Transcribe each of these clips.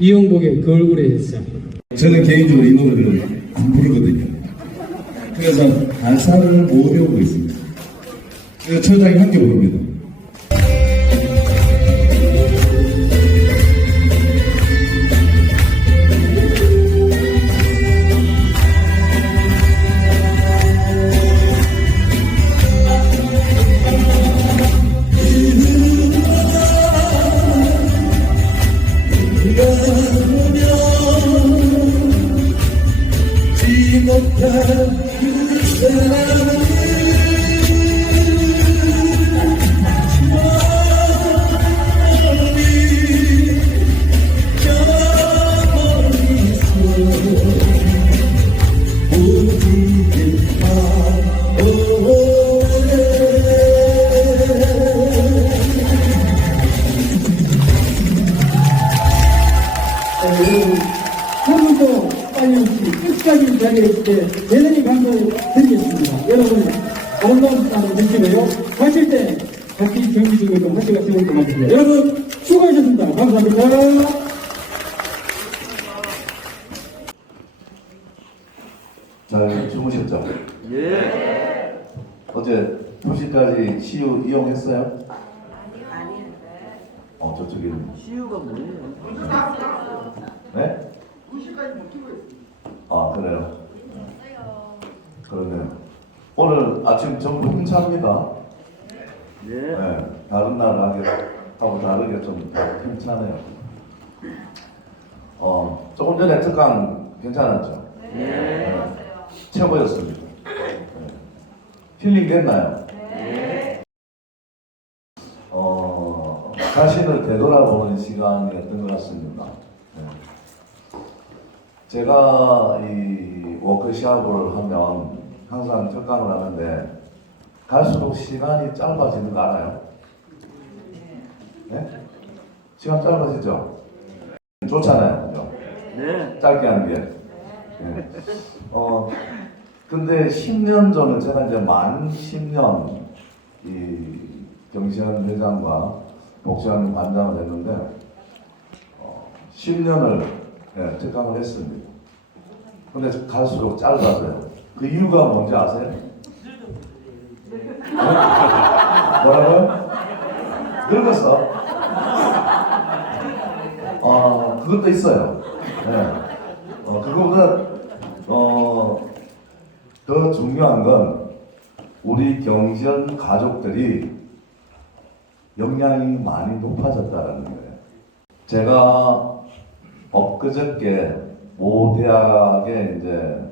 이용복의 그 얼굴에 시작합니다. 저는 개인적으로 이 노래를 안 부르거든요. 그래서 가사를 못 외우고 있습니다. 그래서 처장이 함께 부릅니다. 여러분도 빨리 끝까지 자리에 때 대단히 감사드리겠습니다. 여러분 아름다운 시간을 주시고요. 가실 때 같이 경기중으로 하시가 즐거울 것 같습니다. 여러분 수고하셨습니다. 감사합니다. 잘 주무셨죠? 예. 어제 2시까지 시유 이용했어요? 저쪽에는. 시유가 뭐예요? 네? 2시까지 못 뛰고 있어요. 아, 그래요? 그러면 오늘 아침 전부 힘찹니다. 예. 네, 다른 날하고 다르게 좀 힘차네요. 조금 전에 특강 괜찮았죠? 네. 최고였습니다. 네. 힐링 됐나요? 네. 자신을 되돌아보는 시간이었던 것 같습니다. 네. 제가 이 워크숍을 하면 항상 특강을 하는데 갈수록 시간이 짧아지는 거 알아요? 네? 시간 짧아지죠? 좋잖아요. 그죠? 네. 짧게 하는 게. 네. 근데 10년 전에 제가 이제 만 10년 이 경시현 회장과 복지원 관장을 했는데 10년을 특강을 했습니다. 근데 갈수록 짧아져요. 그 이유가 뭔지 아세요? 뭐라고요? 늙었어. 그것도 있어요. 네. 그거보다 더 중요한 건 우리 경시현 가족들이 역량이 많이 높아졌다는 거예요. 제가 엊그저께 모 대학에 이제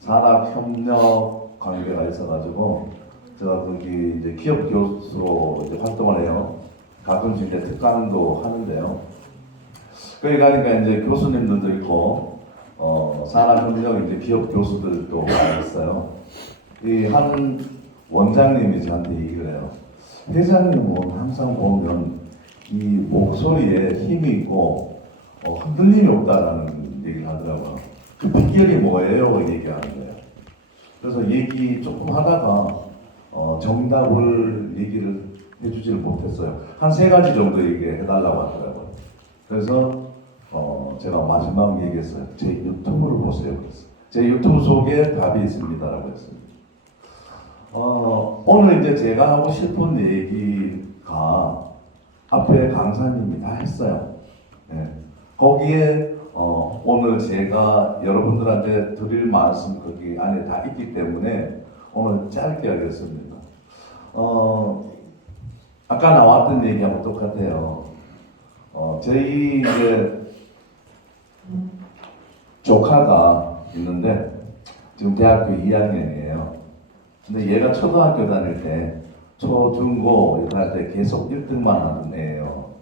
산학협력 관계가 있어가지고 제가 거기 이제 기업 교수로 이제 활동을 해요. 가끔씩 이제 특강도 하는데요. 거기 가니까 이제 교수님들도 있고 산학협력 이제 기업 교수들도 있어요. 이 한 원장님이 저한테 얘기를 해요. 회장님은 항상 보면 이 목소리에 힘이 있고 흔들림이 없다라는 얘기를 하더라고요. 그 비결이 뭐예요? 얘기하는 거예요. 그래서 얘기 조금 하다가 정답을 얘기를 해주지를 못했어요. 한 3가지 정도 얘기해달라고 하더라고요. 그래서 제가 마지막 얘기했어요. 제 유튜브를 보세요. 그랬어요. 제 유튜브 속에 답이 있습니다라고 했습니다. 오늘 이제 제가 하고 싶은 얘기가 앞에 강사님이 다 했어요. 네. 거기에 오늘 제가 여러분들한테 드릴 말씀 거기 안에 다 있기 때문에 오늘 짧게 하겠습니다. 아까 나왔던 얘기하고 똑같아요. 저희 이제 조카가 있는데 지금 대학교 2학년이에요. 근데 얘가 초등학교 다닐 때 초, 중, 고 이렇게 할 때 계속 1등만 하는 애예요.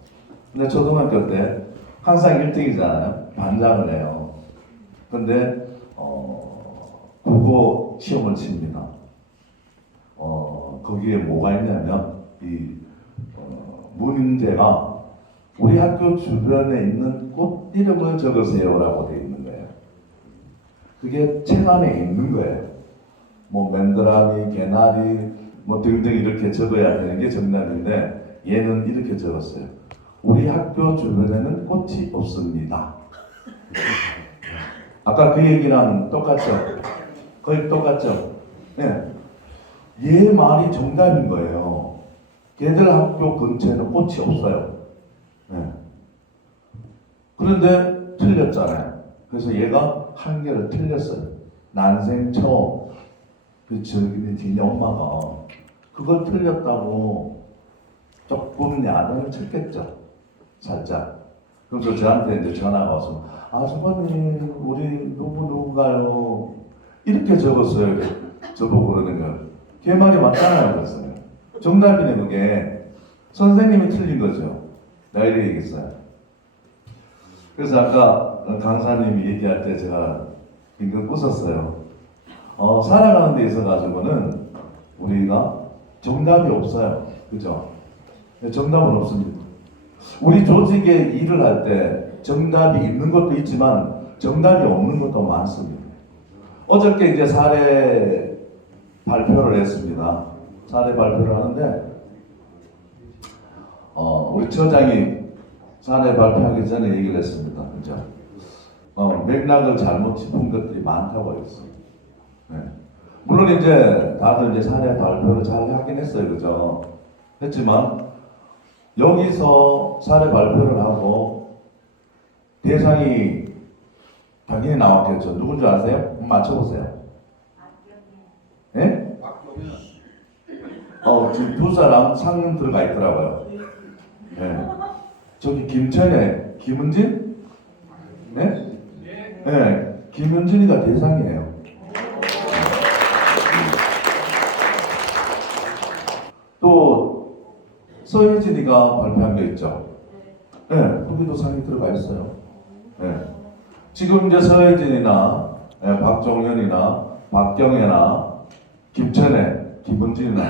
근데 초등학교 때 항상 1등이잖아요. 반장을 해요. 근데 국어 시험을 칩니다. 거기에 뭐가 있냐면 이 문제가 우리 학교 주변에 있는 꽃 이름을 적으세요라고 되어 있는 거예요. 그게 책 안에 있는 거예요. 뭐 맨드라미, 개나리 뭐 등등 이렇게 적어야 되는 게 정답인데 얘는 이렇게 적었어요. 우리 학교 주변에는 꽃이 없습니다. 아까 그 얘기랑 똑같죠? 거의 똑같죠? 네. 얘 말이 정답인 거예요. 걔들 학교 근처에는 꽃이 없어요. 네. 그런데 틀렸잖아요. 그래서 얘가 한 개를 틀렸어요. 난생 처음. 그 저기 니네 엄마가 그걸 틀렸다고 조금 야단을 쳤겠죠. 살짝. 그래서 저한테 이제 전화가 와서 아주머니 우리 누구누구가요 이렇게 적었어요. 저보고 그러는 거예요. 걔 말이 맞잖아요. 그랬어요. 정답이네 그게. 선생님이 틀린 거죠. 내가 이렇게 얘기했어요. 그래서 아까 강사님이 얘기할 때 제가 이거 웃었어요. 살아가는 데 있어 가지고는 우리가 정답이 없어요. 그죠? 정답은 없습니다. 우리 조직에 일을 할 때 정답이 있는 것도 있지만 정답이 없는 것도 많습니다. 어저께 이제 사례 발표를 했습니다. 사례 발표를 하는데 우리 처장이 사례 발표하기 전에 얘기를 했습니다. 그죠? 맥락을 잘못 짚은 것들이 많다고 했어요. 네. 물론 이제 다들 이제 사례 발표를 잘 하긴 했어요. 그죠? 했지만 여기서 사례 발표를 하고 대상이 당연히 나왔겠죠. 누군지 아세요? 한번 맞춰보세요. 예? 지금 두 사람 상금 들어가 있더라고요. 네. 저기 김천에 김은진? 네? 네. 김은진이가 대상이에요. 또 서혜진이가 발표한 게 있죠. 네, 거기도 상이 들어가 있어요. 네. 지금 이제 서혜진이나 박종현이나 박경애나 김천애, 김은진이나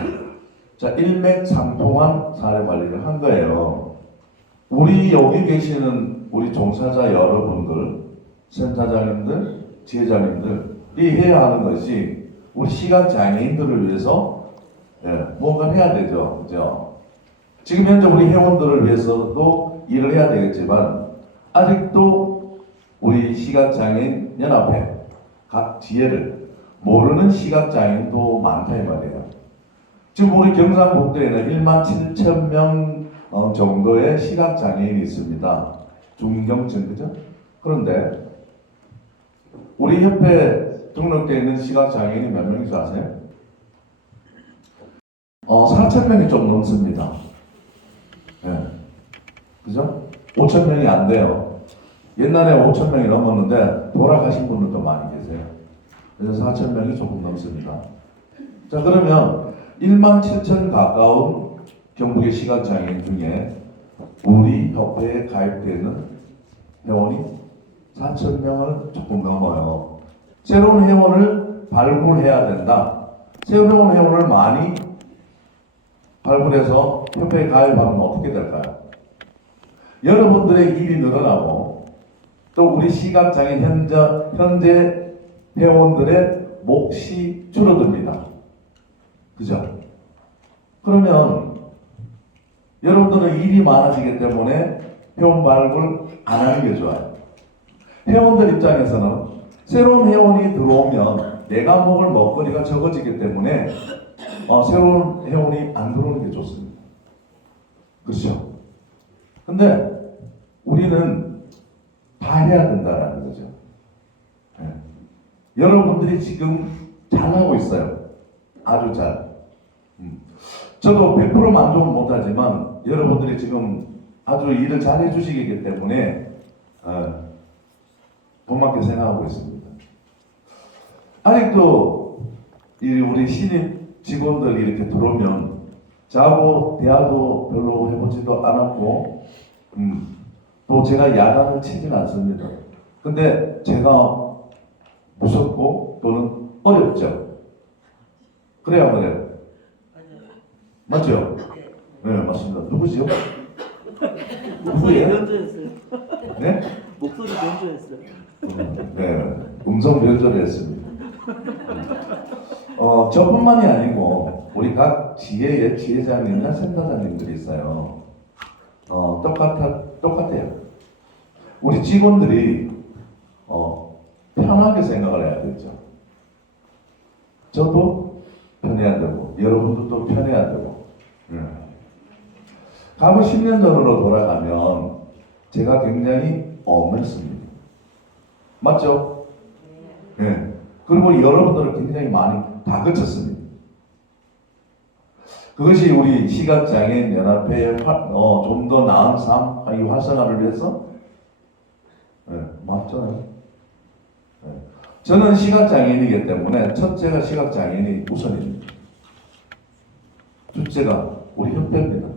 자 일맥상통한 사례 관리를 한 거예요. 우리 여기 계시는 우리 종사자 여러분들, 센터장님들, 지회장님들이 해야 하는 것이 우리 시각장애인들을 위해서 뭔가 해야 되죠. 그죠? 지금 현재 우리 회원들을 위해서도 일을 해야 되겠지만 아직도 우리 시각장애인 연합회 각 지혜를 모르는 시각장애인도 많다 이 말이에요. 지금 우리 경상북도에는 1만 7천 명 정도의 시각장애인이 있습니다. 중경증 그죠? 그런데 우리 협회 등록되어 있는 시각장애인이 몇 명인 줄 아세요? 4천 명이 좀 넘습니다. 네. 그죠? 5천 명이 안 돼요. 옛날에 5천 명이 넘었는데 돌아가신 분들도 많이 계세요. 그래서 4천 명이 조금 넘습니다. 자, 그러면 1만 7천 가까운 경북의 시각장애인 중에 우리 협회에 가입되는 회원이 4천 명을 조금 넘어요. 새로운 회원을 발굴해야 된다. 새로운 회원을 많이 발굴해서 협회에 가입하면 어떻게 될까요? 여러분들의 일이 늘어나고 또 우리 시각장애인 현재 회원들의 몫이 줄어듭니다. 그죠? 그러면 여러분들은 일이 많아지기 때문에 회원 발굴 안 하는 게 좋아요. 회원들 입장에서는 새로운 회원이 들어오면 내가 먹을 먹거리가 적어지기 때문에 새로운 회원이 안 들어오는 게 좋습니다. 그렇죠? 근데 우리는 다 해야 된다는 거죠. 네. 여러분들이 지금 잘하고 있어요. 아주 잘. 저도 100% 만족은 못하지만 여러분들이 지금 아주 일을 잘 해주시기 때문에 고맙게 생각하고 있습니다. 아직도 우리 신입 직원들이 이렇게 들어오면 저하고 대화도 별로 해보지도 않았고 또 제가 야단을 치진 않습니다. 근데 제가 무섭고 또는 어렵죠. 그래야 그래요. 맞죠? 네, 맞습니다. 누구지요? 목소리 누구예요? 변조했어요. 네? 목소리 변조했어요. 네, 음성 변조를 했습니다. 저뿐만이 아니고 우리 각 지회의 지회장님이나 센터장님들이 있어요. 똑같아요. 우리 직원들이 편하게 생각을 해야 되죠. 저도 편해야 되고 여러분들도 편해야 되고. 과거 10년 전으로 돌아가면 제가 굉장히 엄했습니다. 맞죠? 예. 그리고 여러분들은 굉장히 많이 다그쳤습니다. 그것이 우리 시각장애인 연합회의 좀 더 나은 삶, 이 활성화를 위해서 맞잖아요. 저는 시각장애인이기 때문에 첫째가 시각장애인이 우선입니다. 둘째가 우리 협회입니다.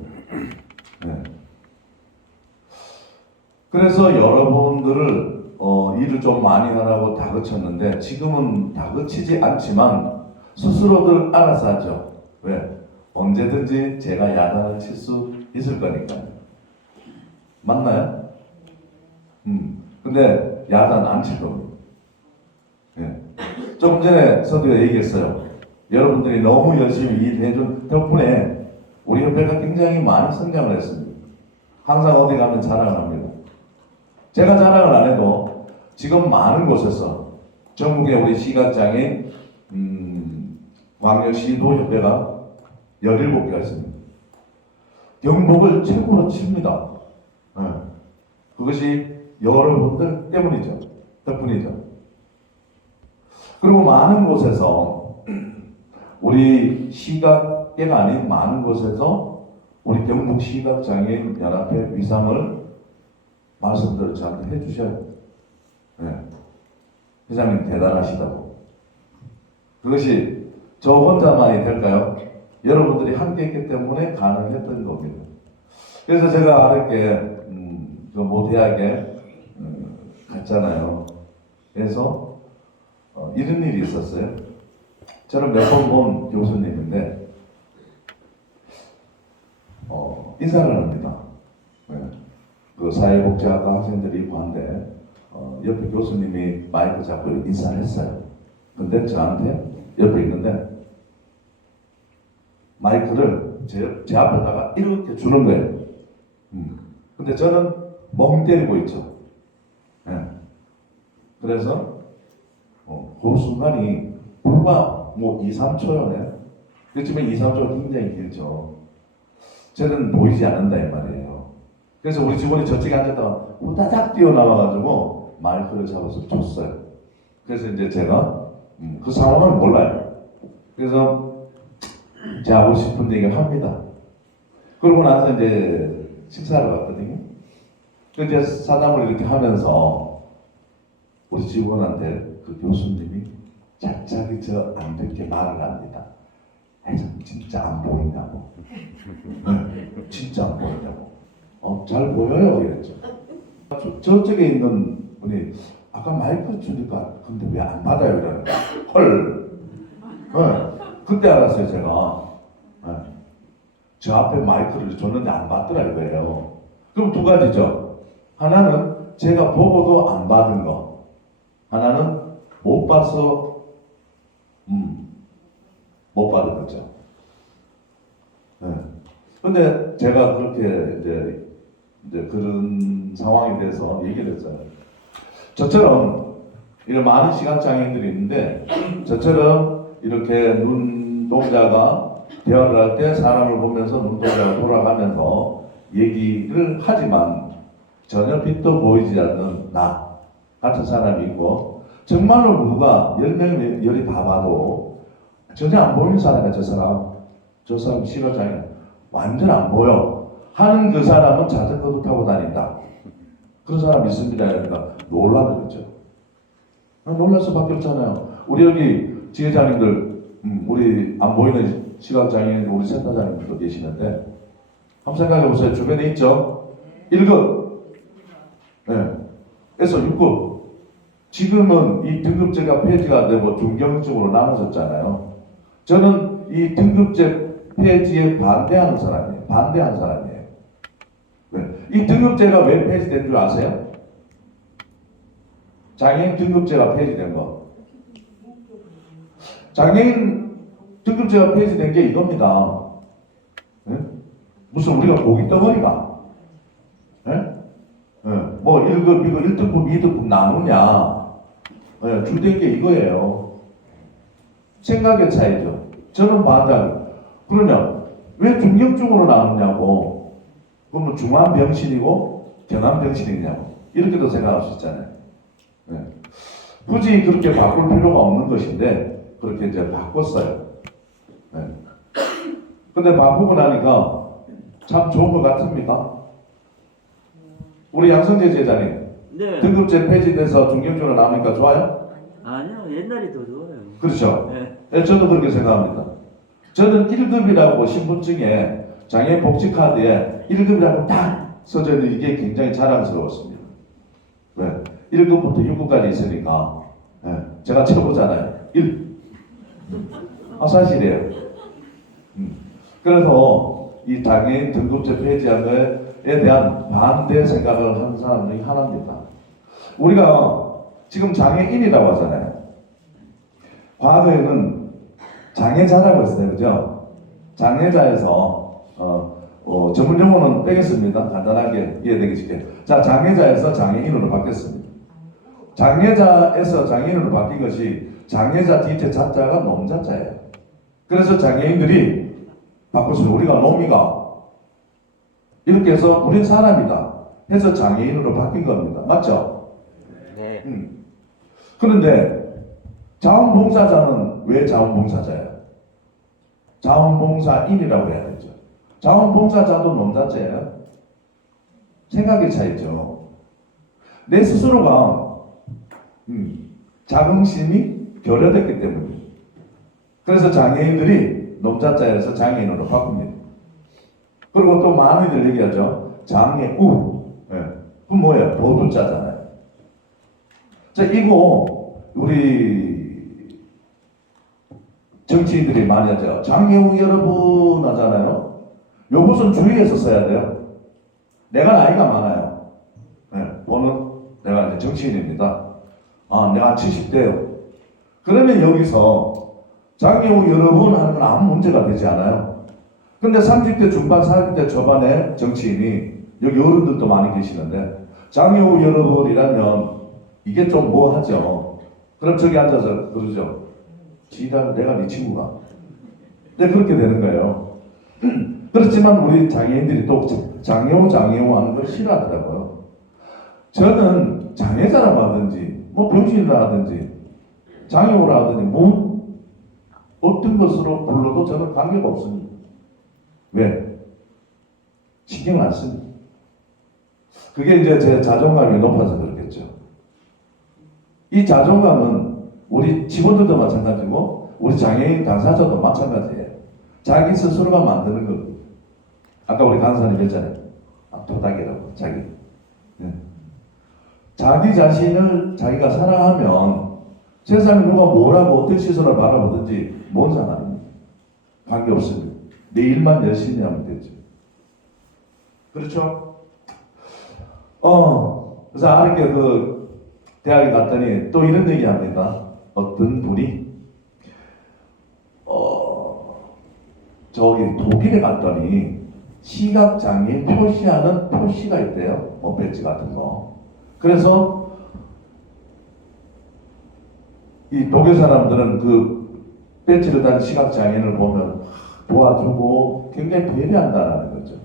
그래서 여러분들을 일을 좀 많이 하라고 다그쳤는데 지금은 다그치지 않지만 스스로들 알아서 하죠. 왜? 언제든지 제가 야단을 칠 수 있을 거니까요. 맞나요? 근데 야단 안 칠 겁니다. 좀 전에 서두에 얘기했어요. 여러분들이 너무 열심히 일해준 덕분에 우리 협회가 굉장히 많이 성장을 했습니다. 항상 어디 가면 자랑을 합니다. 제가 자랑을 안 해도 지금 많은 곳에서 전국에 우리 시각장애인 광역시도 협회가 17개가 있습니다. 경복을 최고로 칩니다. 그것이 여러분들 때문이죠. 덕분이죠. 그리고 많은 곳에서 우리 시각계가 아닌 많은 곳에서 우리 경북 시각장애인 연합회 위상을 말씀들을 저한테 해주셔요. 회장님 대단하시다고. 그것이 저 혼자만이 될까요? 여러분들이 함께 했기 때문에 가능했던 겁니다. 그래서 제가 어렵게 그 모대학에 갔잖아요. 그래서 이런 일이 있었어요. 저는 몇 번 본 교수님인데 인사를 합니다. 그 사회복지학과 학생들이 있고 한데 옆에 교수님이 마이크 잡고 인사를 했어요. 근데 저한테 옆에 있는데 마이크를 제 앞에다가 이렇게 주는 거예요. 근데 저는 멍 때리고 있죠. 그래서 그 순간이 불과 2, 3초요. 그렇지만 2, 3초가 굉장히 길죠. 저는 보이지 않는다 이 말이에요. 그래서 우리 직원이 저쪽에 앉았다가 후다닥 뛰어나와가지고 마이크를 잡아서 줬어요. 그래서 이제 제가 그 상황을 몰라요. 그래서 제가 하고 싶은 얘기를 합니다. 그러고 나서 이제 식사를 갔거든요. 이제 사담을 이렇게 하면서 우리 직원한테 그 교수님이 갑자기 저 안 듣게 말을 합니다. 회장님 진짜 안 보이냐고. 진짜 안 보이냐고. 잘 보여요 이랬죠. 저쪽에 있는 분이 아까 마이크 주니까 근데 왜 안 받아요 이러니까 헐. 그때 알았어요 제가. 저 앞에 마이크를 줬는데 안 받더라 이거예요. 그럼 두 가지죠. 하나는 제가 보고도 안 받은 거. 하나는 못 봐서 못 받은 거죠. 근데 제가 그렇게 이제 그런 상황에 대해서 얘기를 했어요. 저처럼 이런 많은 시각장애인들이 있는데 저처럼 이렇게 눈동자가 대화를 할 때 사람을 보면서 눈동자가 돌아가면서 얘기를 하지만 전혀 빛도 보이지 않는 나 같은 사람이 있고 정말로 누가 10명, 10이 다 봐도 전혀 안 보이는 사람이야 저 사람 시각장애 완전 안 보여 하는 그 사람은 자전거도 타고 다닌다. 그런 사람 있습니다. 그러니까 놀라는 거죠. 놀랄 수밖에 없잖아요. 우리 여기 지회장님들, 우리 안 보이는 시각장애인 우리 센터장님들도 계시는데 한번 생각해 보세요. 주변에 있죠? 1급, 그래서 6급. 지금은 이 등급제가 폐지가 되고 중경적으로 나눠졌잖아요. 저는 이 등급제 폐지에 반대하는 사람이에요. 반대하는 사람이에요. 이 등급제가 왜 폐지된 줄 아세요? 장애인 등급제가 폐지된 거. 장애인 등급제가 폐지된 게 이겁니다. 무슨 우리가 고기 덩어리가 뭐 1급, 2급, 1등급 나누냐. 주된 게 이거예요. 생각의 차이죠. 저는 반대합니다. 그러면 왜 중력적으로 나누냐고. 그러면 중환병신이고 경환병신이냐고. 이렇게도 생각할 수 있잖아요. 네. 굳이 그렇게 바꿀 필요가 없는 것인데 그렇게 이제 바꿨어요. 네. 근데 바꾸고 나니까 참 좋은 것 같습니까? 우리 양성재 제자님 네. 등급제 폐지돼서 중경적으로 나오니까 좋아요? 아니요, 옛날이 더 좋아요. 그렇죠. 네. 네, 저도 그렇게 생각합니다. 저는 1급이라고 신분증에 장애인 복지카드에 1급이라고 딱 써져 있는 이게 굉장히 자랑스러웠습니다. 왜? 1급부터 6급까지 있으니까 네, 제가 쳐보잖아요. 1. 사실이에요. 그래서 이 장애인 등급제 폐지한 거에 대한 반대 생각을 하는 사람 중에 하나입니다. 우리가 지금 장애인이라고 하잖아요. 과거에는 장애자라고 했어요. 그죠? 장애자에서 전문 용어는 빼겠습니다. 간단하게 이해되기 쉽게. 자, 장애자에서 장애인으로 바뀌었습니다. 장애자에서 장애인으로 바뀐 것이 장애자 뒤에 자자가 놈자자예요. 그래서 장애인들이 바꿨습니다. 우리가 놈이가 이렇게 해서 우린 사람이다 해서 장애인으로 바뀐 겁니다. 맞죠? 네. 그런데 자원봉사자는 왜 자원봉사자예요? 자원봉사인이라고 해야 되죠. 자원봉사자도 놈자자예요. 생각의 차이죠. 내 스스로가 자긍심이 결여됐기 때문입니다. 그래서 장애인들이 놈자자에서 장애인으로 바꿉니다. 그리고 또 많이들 얘기하죠. 장애우. 예. 그건 뭐예요? 보두자잖아요. 자, 이거 우리 정치인들이 많이 하죠. 장애우 여러분 하잖아요. 요것은 주의해서 써야 돼요. 내가 나이가 많아요. 오늘 내가 이제 정치인입니다. 내가 70대요. 그러면 여기서 장애우 여러분 하는 건 아무 문제가 되지 않아요. 근데 30대 중반, 40대 초반에 정치인이 여기 어른들도 많이 계시는데 장애우 여러분이라면 이게 좀 뭐하죠. 그럼 저기 앉아서 그러죠. 지랄 내가 네 친구가. 네, 그렇게 되는 거예요. 그렇지만 우리 장애인들이 또 장애우 하는 걸 싫어하더라고요. 저는 장애자라고 하든지 뭐 병신이라 하든지 장애우라 하든지 뭐 어떤 것으로 불러도 저는 관계가 없습니다. 왜? 신경 안 씁니다. 그게 이제 제 자존감이 높아서 그렇겠죠. 이 자존감은 우리 직원들도 마찬가지고 우리 장애인 당사자도 마찬가지예요. 자기 스스로가 만드는 겁니다. 아까 우리 강사님 했잖아요. 토닥이라고 자기. 네. 자기 자신을 자기가 사랑하면 세상에 누가 뭐라고 어떤 시선을 바라보든지 뭔 상관입니까? 관계없습니다. 내 일만 열심히 하면 되죠. 그렇죠? 그래서 아르게 그 대학에 갔더니 또 이런 얘기 합니다. 어떤 분이 저기 독일에 갔더니 시각장애인 표시하는 표시가 있대요. 뭐 배지 같은 거. 그래서 이 독일 사람들은 그 배지를 단 시각장애인을 보면 도와주고 굉장히 배려한다는 거죠.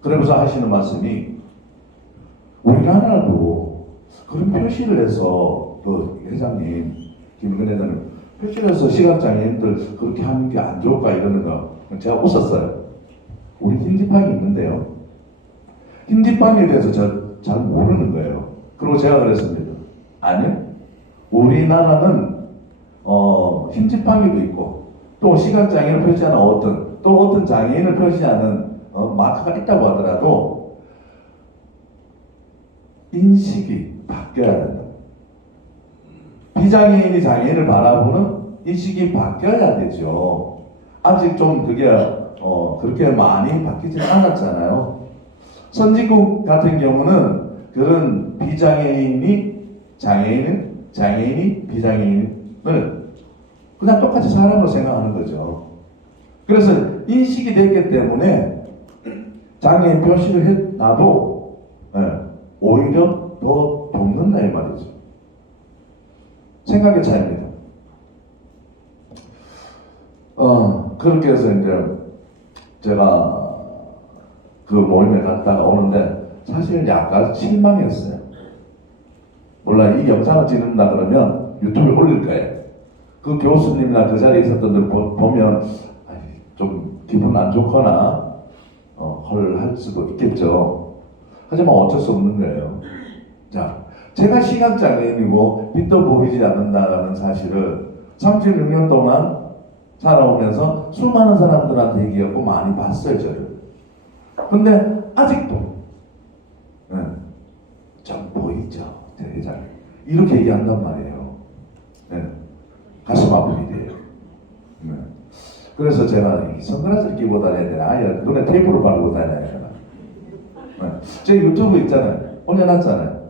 그러면서 하시는 말씀이 우리나라도 그런 표시를 해서 그 회장님 김근 회장님 표시를 해서 시각장애인들 그렇게 하는 게 안 좋을까 이러는 거 제가 웃었어요. 우리 흰지팡이 있는데요. 흰지팡이에 대해서 잘 모르는 거예요. 그리고 제가 그랬습니다. 아니요. 우리나라는 흰지팡이도 있고 또 시각장애인을 표시하는 어떤 장애인을 표시하는 마크가 있다고 하더라도 인식이 바뀌어야 된다. 비장애인이 장애인을 바라보는 인식이 바뀌어야 되죠. 아직 좀 그게 그렇게 많이 바뀌지 않았잖아요. 선진국 같은 경우는 그런 비장애인이 장애인이 비장애인을 그냥 똑같이 사람으로 생각하는 거죠. 그래서 인식이 됐기 때문에 장애인 표시를 해놔도 오히려 더 돕는다 이 말이죠. 생각의 차이입니다. 그렇게 해서 이제 제가 그 모임에 갔다가 오는데 사실 약간 실망했어요. 몰라, 이 영상을 찍는다 그러면 유튜브에 올릴 거예요. 그 교수님이나 그 자리에 있었던 분들 보면 좀 기분 안 좋거나 헐할 수도 있겠죠. 하지만 어쩔 수 없는 거예요. 자, 제가 시각장애인이고 빛도 보이지 않는다라는 사실을 36년 동안 살아오면서 수많은 사람들한테 얘기하고 많이 봤어요, 저를. 근데 아직도 좀 보이죠, 대장. 이렇게 얘기한단 말이에요. 가슴 아픈 일이에요. 그래서 제가 이 선글라스를 끼고 다녀야 되나? 아예 눈에 테이프를 바르고 다녀야 되나? 제 유튜브 있잖아요. 올려놨잖아요.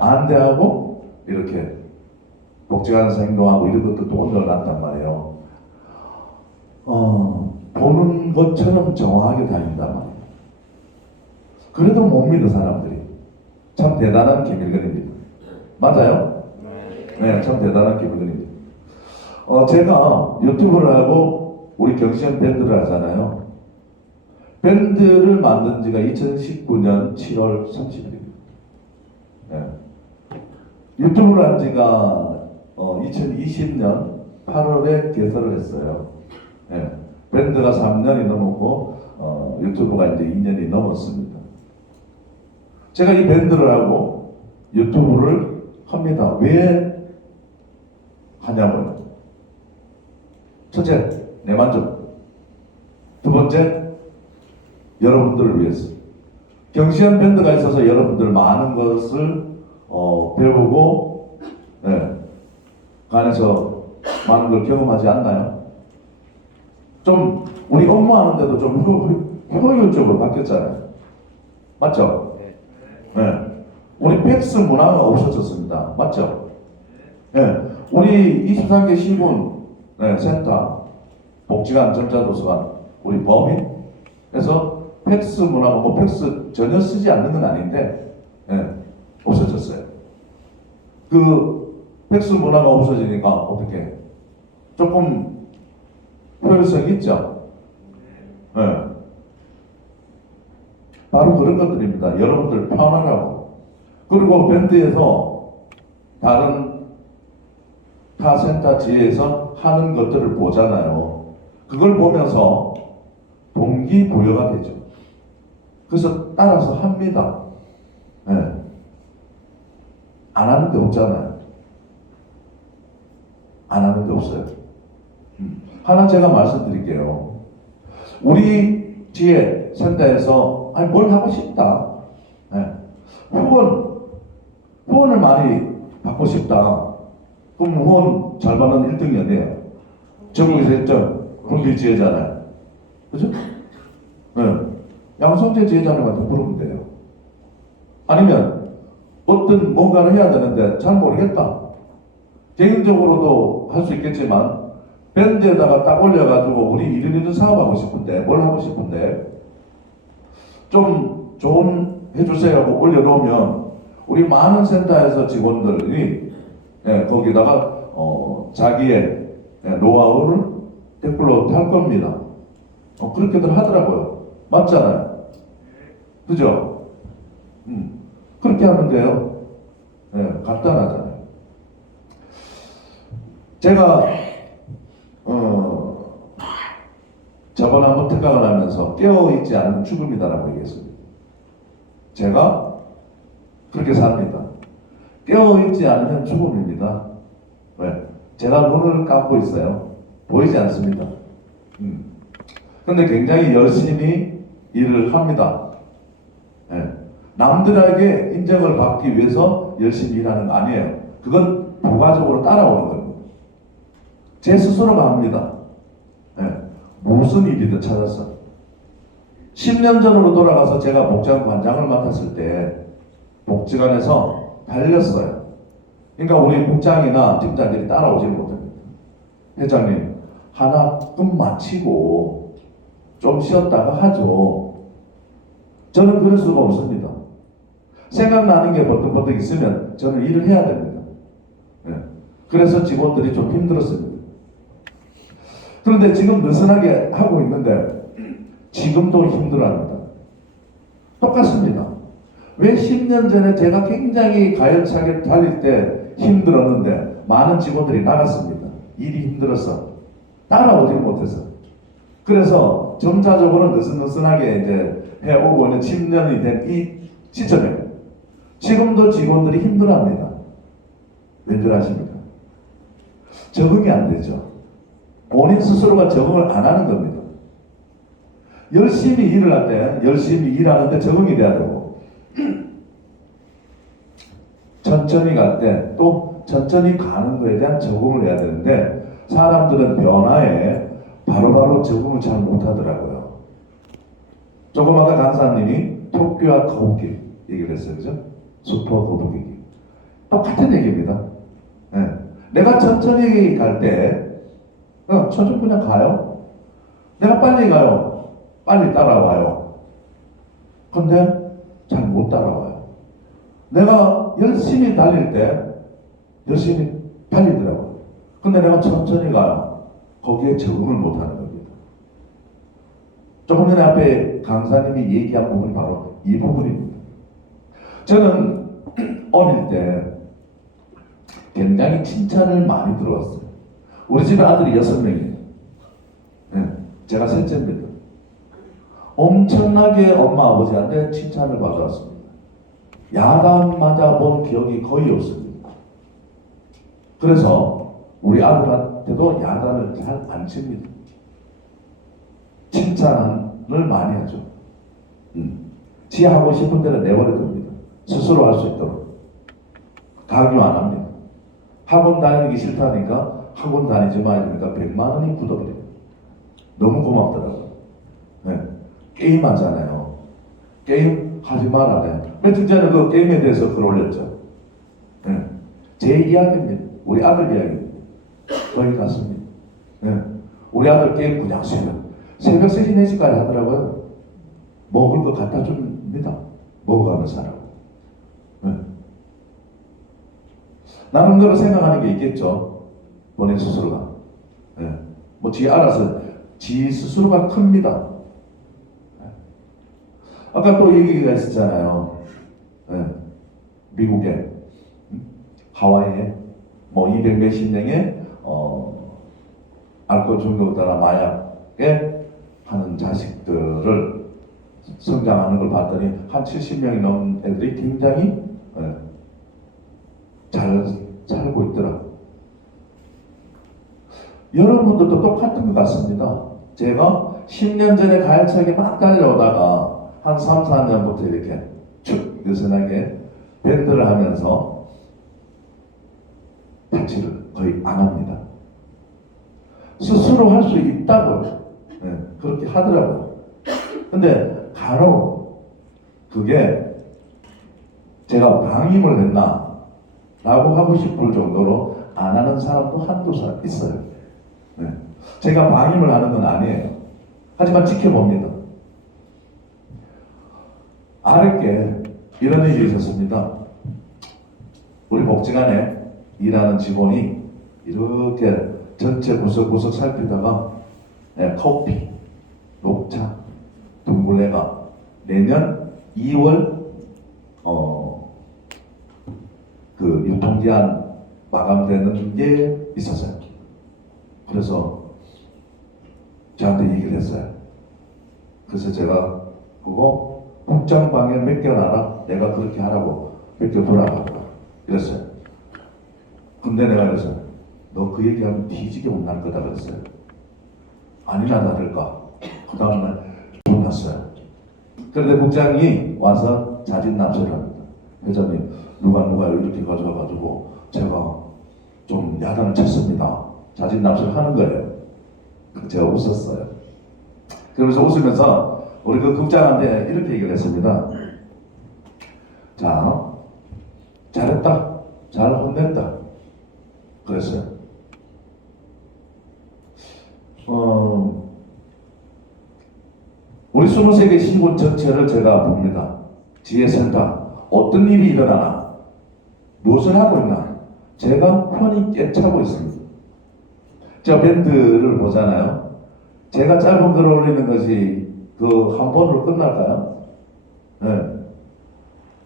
안대하고 이렇게 복지관에서 행동하고 이런 것도 또 올려놨단 말이에요. 보는 것처럼 정확하게 다닌단 말이에요. 그래도 못 믿어, 사람들이. 참 대단한 김일근입니다. 맞아요? 네, 참 대단한 김일근입니다. 제가 유튜브를 하고 우리 경시현 밴드를 하잖아요. 밴드를 만든 지가 2019년 7월 30일입니다. 네. 유튜브를 한 지가 2020년 8월에 개설을 했어요. 네. 밴드가 3년이 넘었고 유튜브가 이제 2년이 넘었습니다. 제가 이 밴드를 하고 유튜브를 합니다. 왜 하냐고요. 첫째, 내 만족. 두 번째, 여러분들을 위해서. 경시현 밴드가 있어서 여러분들 많은 것을 배우고 그 안에서 많은 걸 경험하지 않나요? 좀 우리 업무하는데도 좀 효율적으로 바뀌었잖아요. 맞죠? 네. 우리 팩스 문화가 없어졌습니다. 맞죠? 네. 우리 23개 시군 센터, 복지관, 전자도서관, 우리 법인에서 팩스 문화가 팩스 전혀 쓰지 않는 건 아닌데 없어졌어요. 그 팩스 문화가 없어지니까 어떻게 조금 효율성 있죠? 바로 그런 것들입니다. 여러분들 편하라고. 그리고 밴드에서 다른 타 센터 지혜에서 하는 것들을 보잖아요. 그걸 보면서 동기부여가 되죠. 그래서 따라서 합니다. 안 하는 데 없잖아요. 안 하는 데 없어요. 하나 제가 말씀드릴게요. 우리 지혜 센터에서 뭘 하고 싶다. 후원을 많이 받고 싶다. 그럼 후원 잘 받는 1등이 어디예요? 전국에서 했죠? 군필 지혜잖아요. 그죠? 양성재 지혜자님한테 물으면 돼요. 아니면 어떤 뭔가를 해야 되는데 잘 모르겠다. 개인적으로도 할 수 있겠지만 밴드에다가 딱 올려가지고 우리 이런 사업하고 싶은데 뭘 하고 싶은데 좀 좋은 해주세요 하고 올려놓으면 우리 많은 센터에서 직원들이 거기다가 자기의 노하우를 댓글로 달 겁니다. 그렇게들 하더라고요. 맞잖아요. 그죠? 그렇게 하면 돼요. 간단하잖아요. 제가 저번에 한번 특강을 하면서 깨어있지 않은 죽음이다라고 얘기했습니다. 제가 그렇게 삽니다. 깨어있지 않으면 죽음입니다. 왜? 제가 눈을 감고 있어요. 보이지 않습니다. 근데 굉장히 열심히 일을 합니다. 남들에게 인정을 받기 위해서 열심히 일하는 거 아니에요. 그건 부가적으로 따라오는 겁니다. 제 스스로가 합니다. 무슨 일이든 찾아서 10년 전으로 돌아가서 제가 복지관 관장을 맡았을 때 복지관에서 달렸어요. 그러니까 우리 국장이나 팀장들이 따라오지 못합니다. 회장님 하나 끝 마치고 좀 쉬었다가 하죠. 저는 그럴 수가 없습니다. 생각나는 게 버뜩버뜩 있으면 저는 일을 해야 됩니다. 그래서 직원들이 좀 힘들었습니다. 그런데 지금 느슨하게 하고 있는데 지금도 힘들어합니다. 똑같습니다. 왜 10년 전에 제가 굉장히 가열차게 달릴 때 힘들었는데 많은 직원들이 나갔습니다. 일이 힘들어서 따라오지 못해서. 그래서 점차적으로 느슨느슨하게 이제 해오고 있는 10년이 된 이 시점에 지금도 직원들이 힘들어합니다. 왠줄 아십니까? 적응이 안 되죠. 본인 스스로가 적응을 안 하는 겁니다. 열심히 일을 할 때 열심히 일하는데 적응이 돼야 되고 천천히 갈 때 또 천천히 가는 거에 대한 적응을 해야 되는데 사람들은 변화에 바로바로 적응을 잘 못하더라고요. 조금 아까 강사님이 토끼와 거북이 얘기를 했어요. 그죠? 슈퍼 거북이. 똑같은 얘기입니다. 네. 내가 천천히 갈 때 천천히 그냥 가요. 내가 빨리 가요. 빨리 따라와요. 근데 잘 못 따라와요. 내가 열심히 달릴 때 열심히 달리더라고요. 근데 내가 천천히 가요. 거기에 적응을 못하는 겁니다. 조금 전에 앞에 강사님이 얘기한 부분이 바로 이 부분입니다. 저는 어릴 때 굉장히 칭찬을 많이 들어왔어요. 우리 집에 아들이 6명이에요. 네, 제가 셋째입니다. 엄청나게 엄마 아버지한테 칭찬을 받아왔습니다. 야단 맞아본 기억이 거의 없습니다. 그래서 우리 아들한테도 야단을 잘 안 칩니다. 칭찬을 많이 하죠. 지 하고 싶은 대로 내버려 둡니다. 스스로 할 수 있도록. 강요 안 합니다. 학원 다니기 싫다니까 학원 다니지 말니까 100만 원이 굳어버려요. 너무 고맙더라고요. 네. 게임 하잖아요. 게임 하지 말아요. 며칠 전에 그 게임에 대해서 글 올렸죠. 네. 제 이야기입니다. 우리 아들 이야기입니다. 거기 갔습니다. 네. 우리 아들 게임 그냥 새벽 3시 4시까지 하더라고요. 먹을 거 갖다 줍니다. 먹어가면서 하라고. 네. 나름대로 생각하는 게 있겠죠. 본인 스스로가. 네. 뭐 지 알아서 지 스스로가 큽니다. 네. 아까 또 얘기가 있었잖아요. 네. 미국에 하와이에 뭐 200 몇십 명의 알코올 중독자나 마약에 하는 자식들을 성장하는 걸 봤더니 한 70명이 넘는 애들이 굉장히 잘 살고 있더라. 여러분들도 똑같은 것 같습니다. 제가 10년 전에 가열차게 막 달려오다가 한 3, 4년부터 이렇게 쭉 느슨하게 밴드를 하면서 탈취를 거의 안 합니다. 스스로 할 수 있다고요. 네, 그렇게 하더라고요. 근데 간혹 그게 제가 방임을 했나 라고 하고 싶을 정도로 안 하는 사람도 한두 사람 있어요. 네. 제가 방임을 하는 건 아니에요. 하지만 지켜봅니다. 아랫게 이런 일이 있었습니다. 우리 복지관에 일하는 직원이 이렇게 전체 구석구석 살피다가 커피, 녹차, 둥글레가 내년 2월 그 유통기한 마감되는 게 있었어요. 그래서 저한테 얘기를 했어요. 그래서 제가 그거 국장방에 맡겨놔라. 내가 그렇게 하라고 맡겨두라고 이랬어요. 근데 내가 그래서 너 그 얘기하면 뒤지게 혼날 거다 그랬어요. 아니나 다를까. 그 다음날 혼났어요. 그런데 국장이 와서 자진 납세를 합니다. 회장님 누가 이렇게 가져와가지고 제가 좀 야단을 쳤습니다. 자진 납세를 하는 거예요. 제가 웃었어요. 그러면서 웃으면서 우리 그 국장한테 이렇게 얘기를 했습니다. 자, 잘했다. 잘 혼냈다. 그랬어요. 우리 23개 시군 전체를 제가 봅니다. 지혜센터 어떤 일이 일어나나 무엇을 하고 있나 제가 편히 깨차고 있습니다. 저 밴드를 보잖아요. 제가 짧은 글을 올리는 것이 그 한 번으로 끝날까요? 네.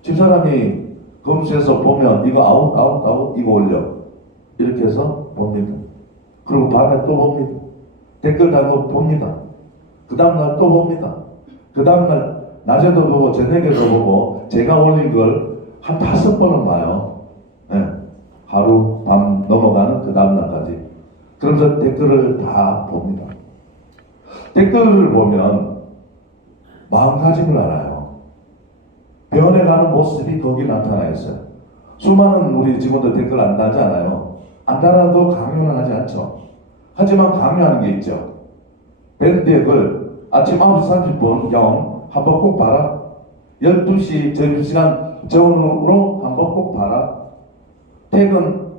집사람이 검수해서 보면 이거 아웃 이거 올려 이렇게 해서 봅니다. 그리고 밤에 또 봅니다. 댓글 단 거 봅니다. 그 다음날 또 봅니다. 그 다음날 낮에도 보고 저녁에도 보고 제가 올린 걸 한 5번은 봐요. 네. 하루 밤 넘어가는 그 다음날까지. 그러면서 댓글을 다 봅니다. 댓글을 보면 마음가짐을 알아요. 변해가는 모습이 거기 나타나 있어요. 수많은 우리 직원들 댓글 안 달지 않아요. 안 달아도 강요는 하지 않죠. 하지만 강요하는 게 있죠. 밴드의 글 아침 9시 30분 한번 꼭 봐라. 12시 점심시간 전으로 한번 꼭 봐라. 퇴근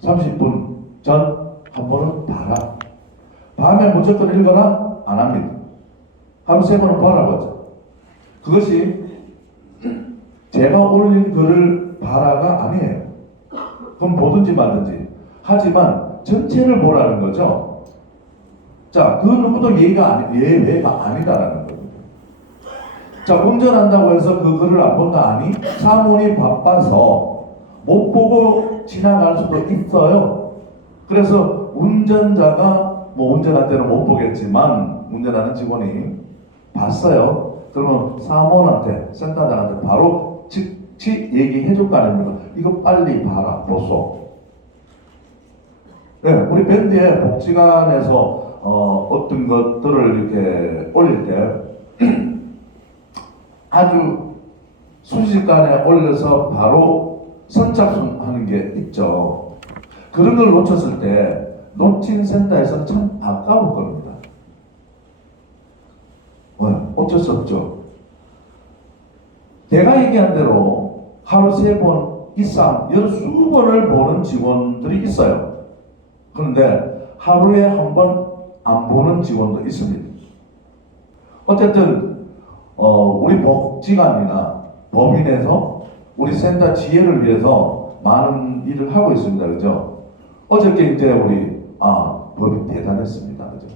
30분 전 한 번은 봐라. 밤에 무조건 읽어라? 안 합니다. 하루 3번은 보라고 하죠. 그것이 제가 올린 글을 봐라가 아니에요. 그럼 보든지 말든지. 하지만 전체를 보라는 거죠. 자, 그 누구도 예외가 아니다라는 거예요. 자, 운전한다고 해서 그 글을 안 본다 아니? 사모님 바빠서 못 보고 지나갈 수도 있어요. 그래서 운전자가 운전할 때는 못 보겠지만 운전하는 직원이 봤어요. 그러면 사모한테 센터장한테 바로 즉시 얘기해 줄 거 아닙니까? 이거 빨리 봐라, 보소. 네, 우리 밴드의 복지관에서 어떤 것들을 이렇게 올릴 때 아주 순식간에 올려서 바로 선착순하는 게 있죠. 그런 걸 놓쳤을 때 놓친 센터에서는 참 아까울 겁니다. 어쩔 수 없죠. 내가 얘기한 대로 하루 3번 이상 여러 수번을 보는 직원들이 있어요. 그런데 하루에 한 번 안 보는 직원도 있습니다. 어쨌든 우리 복지관이나 법인에서 우리 센터 지혜를 위해서 많은 일을 하고 있습니다. 그죠? 어저께 이제 우리 법인 대단했습니다. 그죠?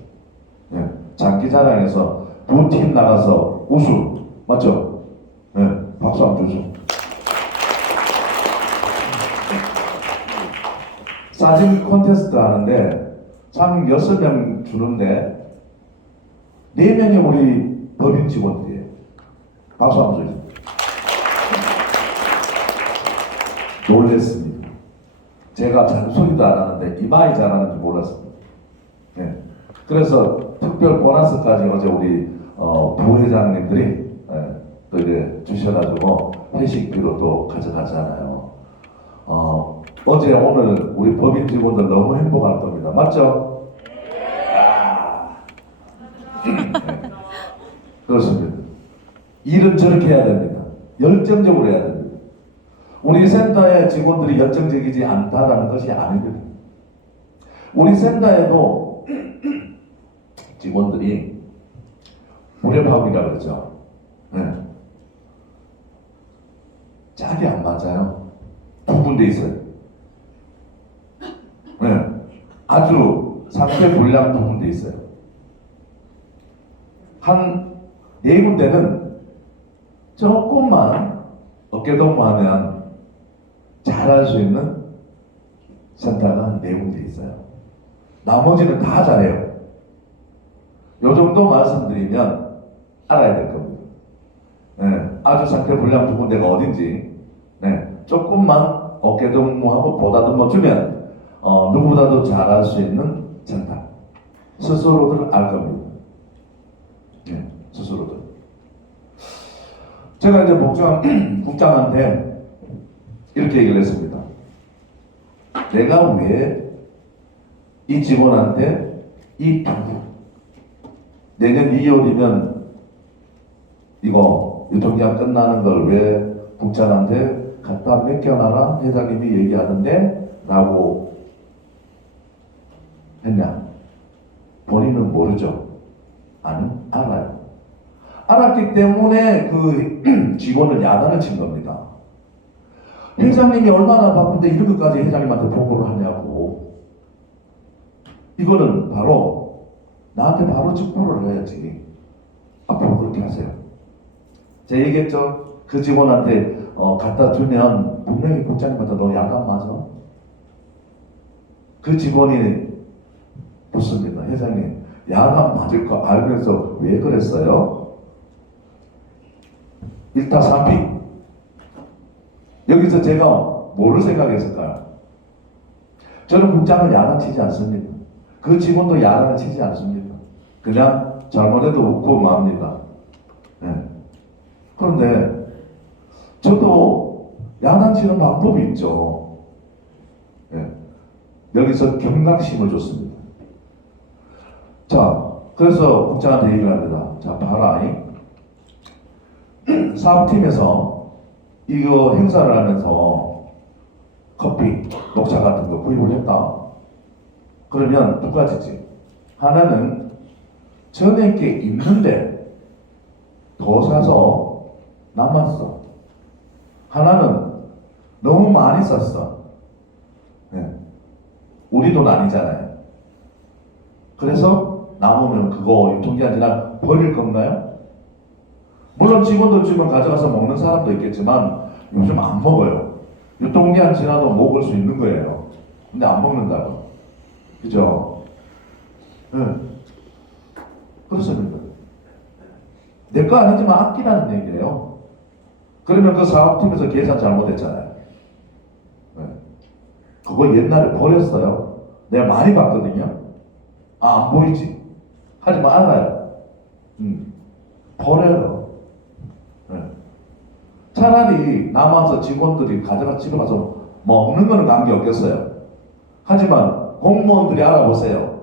네. 장기자랑에서 2팀 나가서 우승 맞죠? 네. 박수 한번 주죠. 사진 콘테스트 하는데 상 6명 주는데 4명이 우리 법인 직원들이에요. 박수 한번 주죠. 놀랬습니다. 제가 잔소리도 안 하는데 이마이 잘하는지 몰랐습니다. 네. 그래서 특별 보너스까지 어제 우리 부회장님들이 또 이제 주셔가지고 회식비로 또 가져가잖아요. 어제 오늘 우리 법인 직원들 너무 행복할 겁니다. 맞죠? 네. 그렇습니다. 일은 저렇게 해야 됩니다. 열정적으로 해야 됩니다. 우리 센터의 직원들이 열정적이지 않다라는 것이 아닙니다. 우리 센터에도 직원들이 무례파업이라고 그러죠. 네. 짝이 안 맞아요. 두 군데 있어요. 네. 아주 상태 불량 두 군데 있어요. 한 4군데는 조금만 어깨동무하면 잘할 수 있는 센터가 한 4군데 있어요. 나머지는 다 잘해요. 요 정도 말씀드리면 알아야 될 겁니다. 네, 아주 상태 불량 두 군데가 어딘지 조금만 어깨동무하고 보다듬어 주면 누구보다도 잘할 수 있는 센터. 스스로들 알 겁니다. 스스로들. 제가 이제 국장한테 이렇게 얘기를 했습니다. 내가 왜 이 직원한테 이 내년 2월이면 이거 유통기한 끝나는 걸 왜 국장한테 갖다 맡겨놔라 회장님이 얘기하는데 라고 했냐? 본인은 모르죠. 알아요. 알았기 때문에 그 직원을 야단을 친 겁니다. 회장님이 얼마나 바쁜데 이런 것까지 회장님한테 보고를 하냐고. 이거는 바로 나한테 바로 직보를 해야지. 앞으로 그렇게 하세요. 제가 얘기했죠. 그 직원한테 갖다 주면 분명히 국장님한테 너 야단 맞아. 그 직원이 묻습니다. 회장님 야단 맞을 거 알면서 왜 그랬어요? 일타삼비. 여기서 제가 뭐를 생각했을까요? 저는 국장을 야단치지 않습니다. 그 직원도 야단을 치지 않습니다. 그냥 잘못해도 웃고 맙니다. 네. 그런데 저도 야단치는 방법이 있죠. 네. 여기서 경각심을 줬습니다. 자, 그래서 국장한테 얘기를 합니다. 자, 봐라. 사업팀에서 이거 행사를 하면서 커피, 녹차 같은 거 구입을 했다. 그러면 두 가지지. 하나는 전에 게 있는데 더 사서 남았어. 하나는 너무 많이 썼어. 네. 우리 돈 아니잖아요. 그래서 남으면 그거 유통기한 지나면 버릴 건가요? 물론 직원들 주면 가져가서 먹는 사람도 있겠지만 요즘 안 먹어요. 유통기한 지나도 먹을 수 있는 거예요. 근데 안 먹는다고. 그죠? 네. 그렇습니다. 내 거 아니지만 아끼라는 얘기예요. 그러면 그 사업팀에서 계산 잘못했잖아요. 네. 그거 옛날에 버렸어요. 내가 많이 봤거든요. 아, 안 보이지? 하지만 알아요. 버려요. 네. 차라리 남아서 직원들이 가져가 집에 가서 먹는 거는 관계없겠어요. 하지만 공무원들이 알아보세요.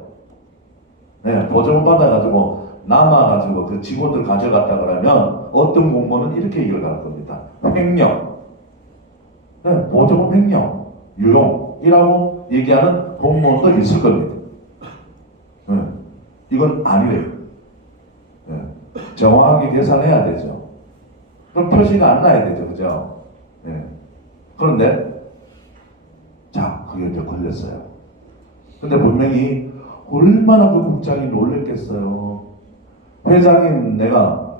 네, 보조금 받아가지고 남아가지고 그 직원들 가져갔다 그러면 어떤 공무원은 이렇게 얘기를 할 겁니다. 횡령. 네, 보조금 횡령, 유용이라고 얘기하는 공무원도 있을 겁니다. 네, 이건 아니래요. 네, 정확하게 계산해야 되죠. 그럼 표시가 안 나야 되죠. 그죠? 네. 그런데 자, 그게 이제 걸렸어요. 근데 분명히 얼마나 그 국장이 놀랬겠어요. 회장인 내가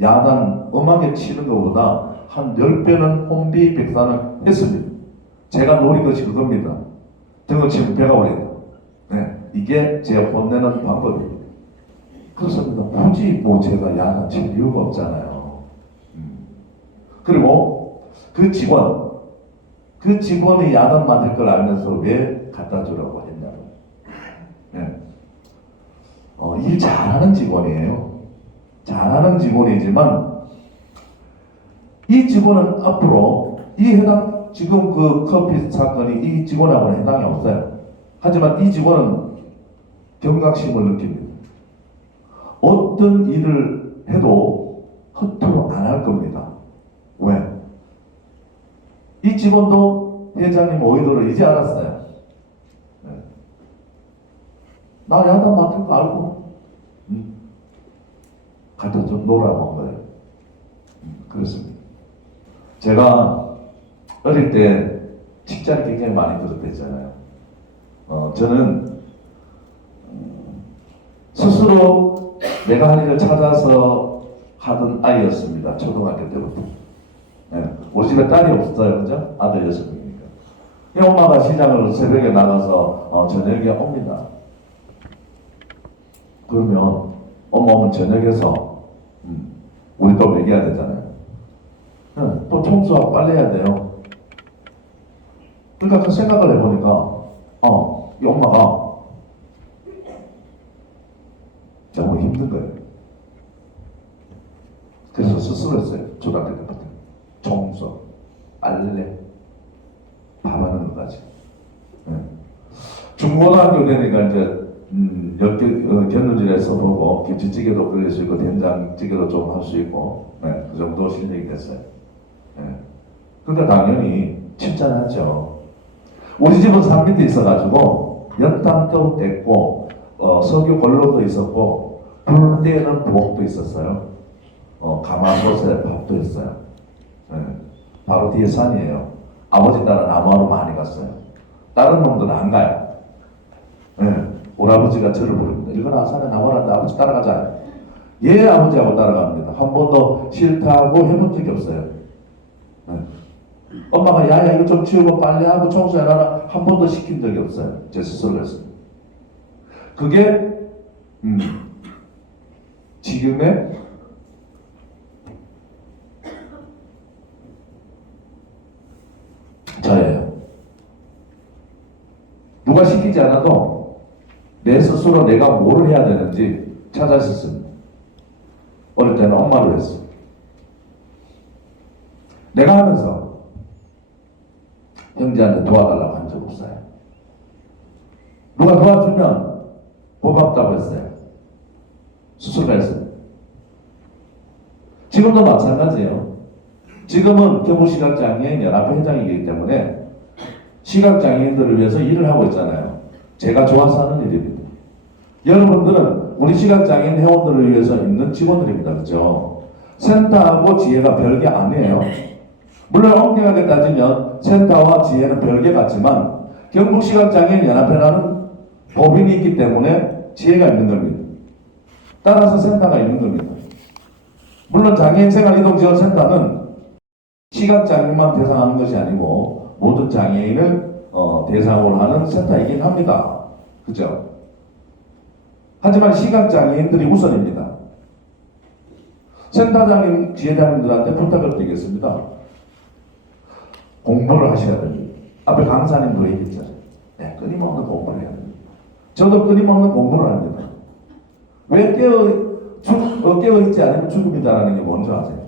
야단 엄하게 치는 것보다 한 10배는 혼비백산을 했습니다. 제가 노린 것이 그겁니다. 등을 치면 배가 오른다. 네, 이게 제 혼내는 방법입니다. 그렇습니다. 굳이 뭐 제가 야단 칠 이유가 없잖아요. 그리고 그 직원이 야단 맞을 걸 알면서 왜 갖다 주라고 했냐고. 네. 일 잘하는 직원이에요. 잘하는 직원이지만 이 직원은 앞으로 지금 그 커피 사건이 이 직원하고는 해당이 없어요. 하지만 이 직원은 경각심을 느낍니다. 어떤 일을 해도 허투루 안 할 겁니다. 왜? 이 직원도 회장님 의도를 이제 알았어요. 네. 나 야단 맞을 거 알고 갖다 좀 놀아본 거예요. 그렇습니다. 제가 어릴 때 칭찬이 굉장히 많이 들었댔잖아요. 저는 스스로 내가 할 일을 찾아서 하던 아이였습니다. 초등학교 때부터. 네. 우리 집에 딸이 없어요. 그죠? 아들 6명이니까. 엄마가 시장을 새벽에 나가서 저녁에 옵니다. 그러면 엄마 오면 저녁에서 우리 또 먹여야 되잖아요. 네. 또 청소하고 빨래해야 돼요. 그러니까 그 생각을 해보니까 이 엄마가 너무 힘든 거예요. 그래서 스스로 했어요. 초등학교 때부터. 청소, 빨래, 밥하는 것까지. 네. 중고등학교 되니까 이제 견눈질에서 보고 김치찌개도 끓일 수 있고 된장찌개도 좀 할 수 있고 그 정도 실력이 됐어요. 그러니까 당연히 칭찬하죠. 우리 집은 산 밑에 있어가지고 연탄도 됐고 석유 권로도 있었고 불때는 부엌도 있었어요. 가마솥에 밥도 있어요. 바로 뒤에 산이에요. 아버지 딸은 나무하러 많이 갔어요. 다른 놈들은 안 가요. 예, 우리 아버지가 저를 부릅니다. 일어나 산에 나무하는데 아버지 따라가자. 예, 아버지하고 따라갑니다. 한 번도 싫다고 해본 적이 없어요. 예. 엄마가 야야 이거 좀 치우고 빨래하고 청소해라 한 번도 시킨 적이 없어요. 제 스스로 했습니다. 그게 지금의 저예요. 누가 시키지 않아도 내 스스로 내가 뭘 해야 되는지 찾았었습니다. 어릴 때는 엄마로 했어. 내가 하면서 형제한테 도와달라고 한 적 없어요. 누가 도와주면 고맙다고 했어요. 스스로 했어요. 지금도 마찬가지예요. 지금은 경북시각장애인 연합회 회장이기 때문에 시각장애인들을 위해서 일을 하고 있잖아요. 제가 좋아서 하는 일입니다. 여러분들은 우리 시각장애인 회원들을 위해서 있는 직원들입니다. 그렇죠? 센터하고 지혜가 별개 아니에요. 물론 엄격하게 따지면 센터와 지혜는 별개 같지만 경북시각장애인 연합회라는 법인이 있기 때문에 지혜가 있는 겁니다. 따라서 센터가 있는 겁니다. 물론 장애인 생활이동지원센터는 시각장애인만 대상하는 것이 아니고 모든 장애인을 대상으로 하는 센터이긴 합니다. 그죠? 하지만 시각장애인들이 우선입니다. 센터장님, 지회장님들한테 부탁을 드리겠습니다. 공부를 하셔야 됩니다. 앞에 강사님도 얘기했잖아요. 네, 끊임없는 공부를 해야 됩니다. 저도 끊임없는 공부를 합니다. 왜 깨어있지 않으면 죽음이다라는 게 뭔지 아세요?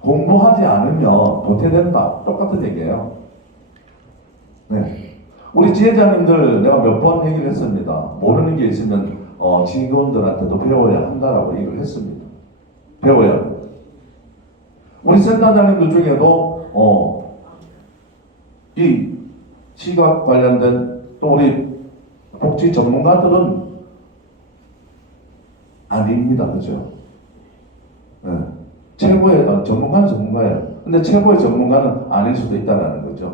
공부하지 않으면 도태된다. 똑같은 얘기예요. 네. 우리 지회장님들 내가 몇 번 얘기를 했습니다. 모르는 게 있으면 직원들한테도 배워야 한다라고 얘기를 했습니다. 배워야. 우리 센터장님들 중에도 이 시각 관련된 또 우리 복지 전문가들은 아닙니다. 그죠? 네. 최고의 전문가는 전문가예요. 근데 최고의 전문가는 아닐 수도 있다는 거죠.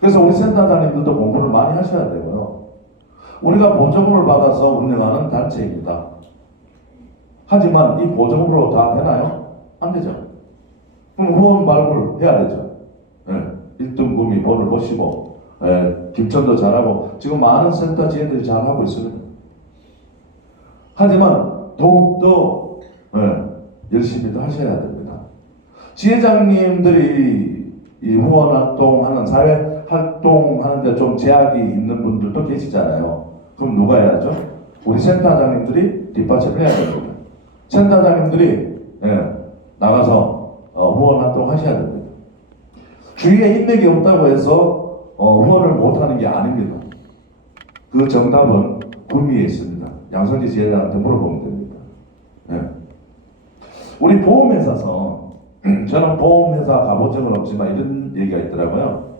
그래서 우리 센터장님들도 공부를 많이 하셔야 되고요. 우리가 보조금을 받아서 운영하는 단체입니다. 하지만 이 보조금으로 다 되나요? 안 되죠. 그럼 후원 발굴 해야 되죠. 네. 1등 구미 본을 보시고 김천도 잘하고 지금 많은 센터 지혜들이 잘하고 있습니다. 하지만 더욱더 열심히 하셔야 됩니다. 지회장님들이 이 후원 활동하는 사회 활동하는데 좀 제약이 있는 분들도 계시잖아요. 그럼 누가 해야죠? 우리 센터장님들이 뒷받침을 해야 됩니다. 센터장님들이 나가서 후원 활동 하셔야 됩니다. 주위에 인맥이 없다고 해서 후원을 못하는 게 아닙니다. 그 정답은 구미에 있습니다. 양성지 지회장한테 물어보면 됩니다. 우리 보험회사서 저는 보험회사 가본 적은 없지만 이런 얘기가 있더라고요.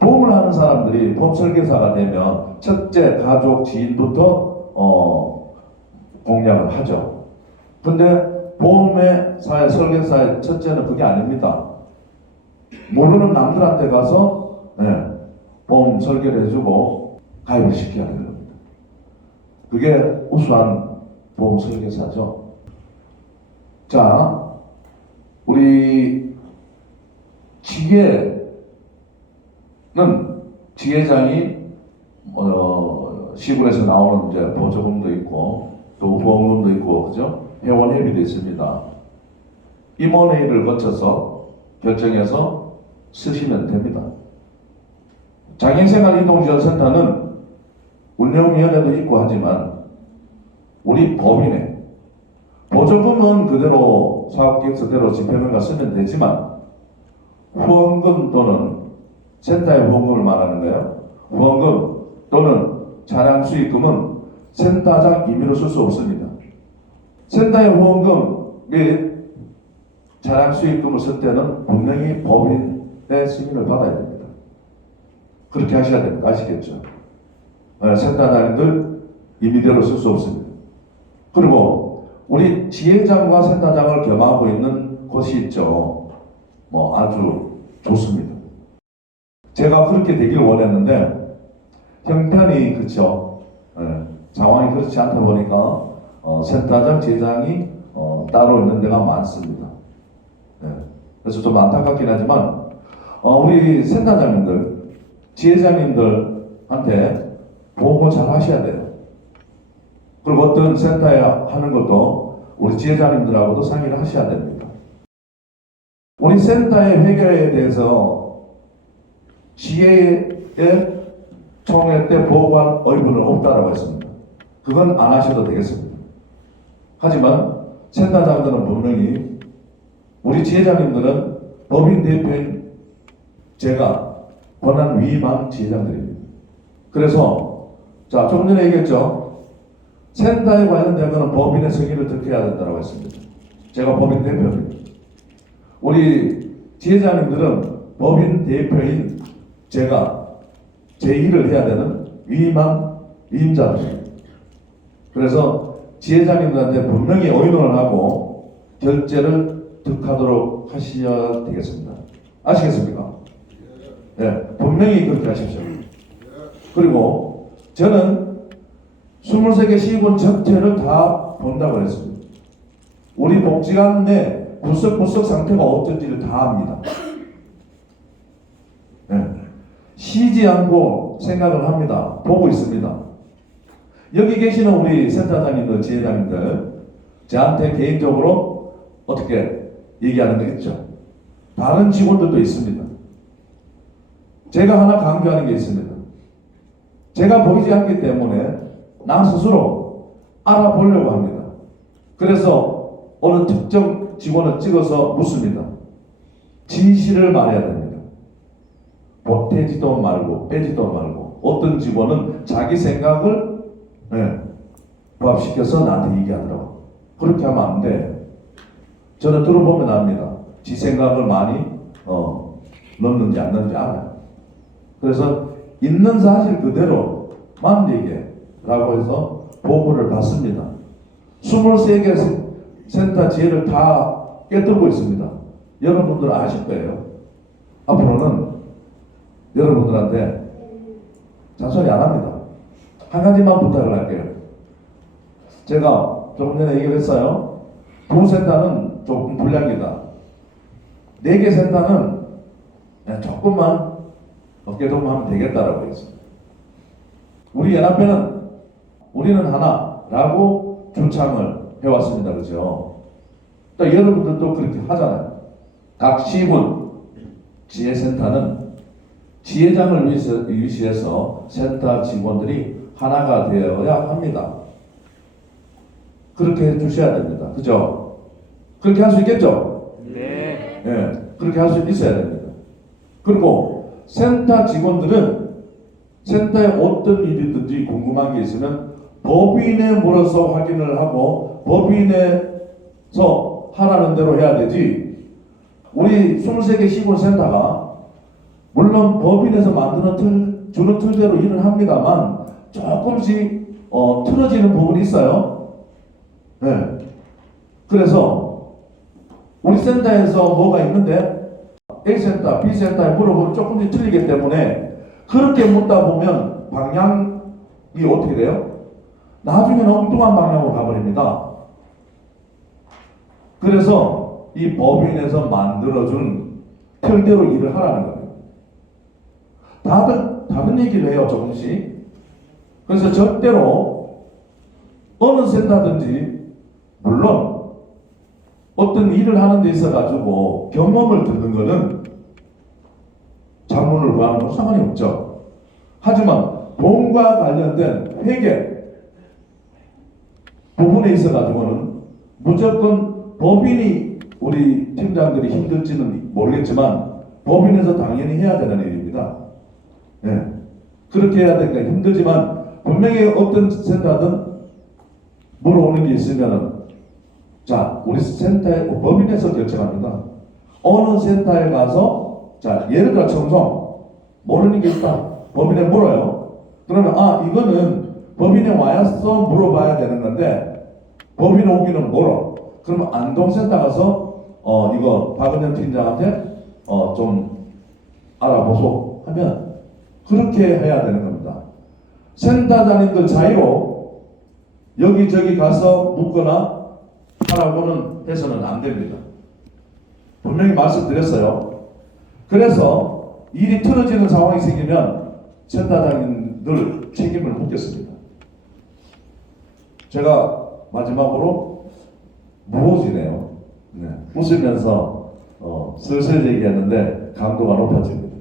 보험을 하는 사람들이 보험 설계사가 되면 첫째 가족 지인부터 공략을 하죠. 근데 보험회사의 설계사의 첫째는 그게 아닙니다. 모르는 남들한테 가서 보험 설계를 해주고 가입을 시켜야 되는 겁니다. 그게 우수한 보험 설계사죠. 자, 우리 지혜는 지회장이 시군에서 나오는 이제 보조금도 있고 또 후원금도 있고 그죠? 회원회비도 있습니다. 임원회의를 거쳐서 결정해서 쓰시면 됩니다. 장애인생활이동지원센터는 운영위원회도 있고 하지만 우리 법인에 보조금은 그대로 사업계획서대로 집행을가 쓰면 되지만 후원금 또는 센터의 후원금을 말하는 거예요. 후원금 또는 차량 수익금은 센터장 임의로 쓸 수 없습니다. 센터의 후원금 및 차량 수익금을 쓸 때는 분명히 법인의 승인을 받아야 됩니다. 그렇게 하셔야 됩니다. 아시겠죠? 센터장님들 임의대로 쓸 수 없습니다. 그리고 우리 지회장과 센터장을 겸하고 있는 곳이 있죠. 뭐 아주 좋습니다. 제가 그렇게 되길 원했는데 형편이 그렇죠. 상황이 그렇지 않다 보니까 센터장, 지회장이 따로 있는 데가 많습니다. 그래서 좀 안타깝긴 하지만 우리 센터장님들, 지회장님들한테 보고 잘 하셔야 돼요. 그리고 어떤 센터에 하는 것도 우리 지회장님들하고도 상의를 하셔야 됩니다. 우리 센터의 회계에 대해서 지회의 총회 때 보고한 의무는 없다라고 했습니다. 그건 안 하셔도 되겠습니다. 하지만 센터장들은 분명히 우리 지회장님들은 법인 대표인 제가 권한 위임한 지회장들입니다. 그래서 자 조금 전에 얘기했죠. 센터에 관련된 것은 법인의 승인을 듣게 해야 된다고 했습니다. 제가 법인 대표입니다. 우리 지회장님들은 법인 대표인 제가 제 일을 해야 되는 위임한 위임자입니다. 그래서 지회장님들한테 분명히 의논을 하고 결제를 득하도록 하셔야 되겠습니다. 아시겠습니까? 네, 분명히 그렇게 하십시오. 그리고 저는 23개 시군 전체를 다 본다고 했습니다. 우리 복지관 내 구석구석 상태가 어쩐지를 다 압니다. 네. 쉬지 않고 생각을 합니다. 보고 있습니다. 여기 계시는 우리 센터장님들, 지회장님들 저한테 개인적으로 어떻게 얘기하는 게 있죠. 다른 직원들도 있습니다. 제가 하나 강조하는 게 있습니다. 제가 보이지 않기 때문에 나 스스로 알아보려고 합니다. 그래서 어느 특정 직원을 찍어서 묻습니다. 진실을 말해야 됩니다. 보태지도 말고 빼지도 말고 어떤 직원은 자기 생각을 부합시켜서 나한테 얘기하더라고. 그렇게 하면 안 돼. 저는 들어보면 압니다. 지 생각을 많이 넣는지 안 넣는지 알아요. 그래서 있는 사실 그대로만 얘기라고 해서 보고를 받습니다. 23개 센터 지혜를 다 깨뜨리고 있습니다. 여러분들 아실 거예요. 앞으로는 여러분들한테 잔소리 안 합니다. 한 가지만 부탁을 할게요. 제가 조금 전에 얘기를 했어요. 두 센터는 조금 불량이다. 4개 센터는 그냥 조금만 어깨동무 하면 되겠다라고 했습니다. 우리 연합회는 우리는 하나라고 주창을 해왔습니다. 그죠? 또 여러분들도 그렇게 하잖아요. 각 시군 지혜센터는 지회장을 위시해서 센터 직원들이 하나가 되어야 합니다. 그렇게 해주셔야 됩니다. 그죠? 그렇게 할 수 있겠죠? 네. 예, 그렇게 할 수 있어야 됩니다. 그리고 센터 직원들은 센터에 어떤 일이든지 궁금한 게 있으면 법인에 물어서 확인을 하고 법인에서 하라는 대로 해야 되지. 우리 23개 시군 센터가 물론 법인에서 주는 틀대로 일을 합니다만 조금씩 틀어지는 부분이 있어요. 네. 그래서 우리 센터에서 뭐가 있는데 A센터, B센터에 물어보면 조금씩 틀리기 때문에 그렇게 묻다 보면 방향이 어떻게 돼요? 나중에는 엉뚱한 방향으로 가버립니다. 그래서 이 법인에서 만들어준 틀대로 일을 하라는 겁니다. 다들 다른 얘기를 해요, 조금씩. 그래서 절대로 어느 센터든지 물론 어떤 일을 하는 데 있어가지고 경험을 듣는 거는 자문을 구하는 건 상관이 없죠. 하지만 돈과 관련된 회계 부분에 있어가지고는 무조건 법인이 우리 팀장들이 힘들지는 모르겠지만 법인에서 당연히 해야 되는 일입니다. 네. 그렇게 해야 되니까 힘들지만 분명히 어떤 센터든 물어오는 게 있으면은 자 우리 센터에 법인에서 결정합니다. 어느 센터에 가서 자 예를 들어 청송 모르는 게 있다. 법인에 물어요. 그러면 이거는 법인에 와서 물어봐야 되는 건데 법인에 오기는 멀어. 그러면 안동센터 가서 이거 박은영 팀장한테 좀 알아보소 하면 그렇게 해야 되는 겁니다. 센터장님들 자유로 여기저기 가서 묻거나 하라고는 해서는 안 됩니다. 분명히 말씀드렸어요. 그래서 일이 틀어지는 상황이 생기면 센터장님들 책임을 묻겠습니다. 제가 마지막으로 무호지네요. 네. 웃으면서 슬슬 얘기했는데 강도가 높아집니다.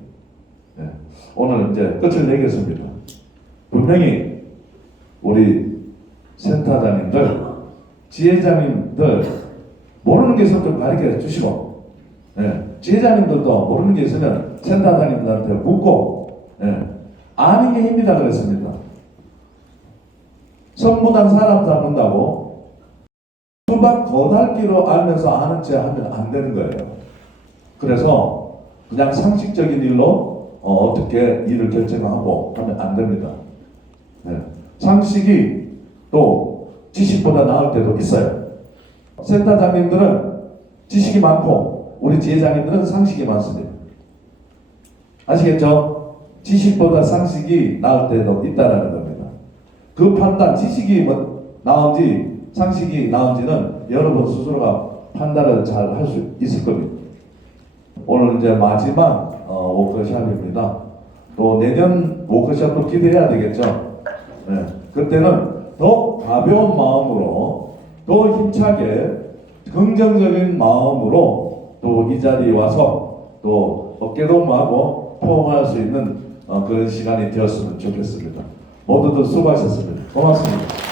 네. 오늘 이제 끝을 내겠습니다. 분명히 우리 센터장님들, 지회장님들 모르는 게 있으면 좀 가르쳐 주시고, 지회장님들도 모르는 게 있으면 센터장님들한테 묻고, 아는 게 힘이다 그랬습니다. 성무당 사람 잡는다고 수박 거달기로 알면서 아는 체 하면 안 되는 거예요. 그래서 그냥 상식적인 일로 어떻게 일을 결정하고 하면 안 됩니다. 상식이 또 지식보다 나을 때도 있어요. 센터장님들은 지식이 많고 우리 지회장님들은 상식이 많습니다. 아시겠죠? 지식보다 상식이 나을 때도 있다라는 겁니다. 그 판단, 지식이 나은지 상식이 나은지는 여러분 스스로가 판단을 잘 할 수 있을 겁니다. 오늘 이제 마지막 워크숍입니다. 또 내년 워크숍도 기대해야 되겠죠. 그때는 더 가벼운 마음으로, 더 힘차게 긍정적인 마음으로 또 이 자리에 와서 또 어깨동무하고 포옹할 수 있는 그런 시간이 되었으면 좋겠습니다. 모두들 수고하셨습니다. 고맙습니다.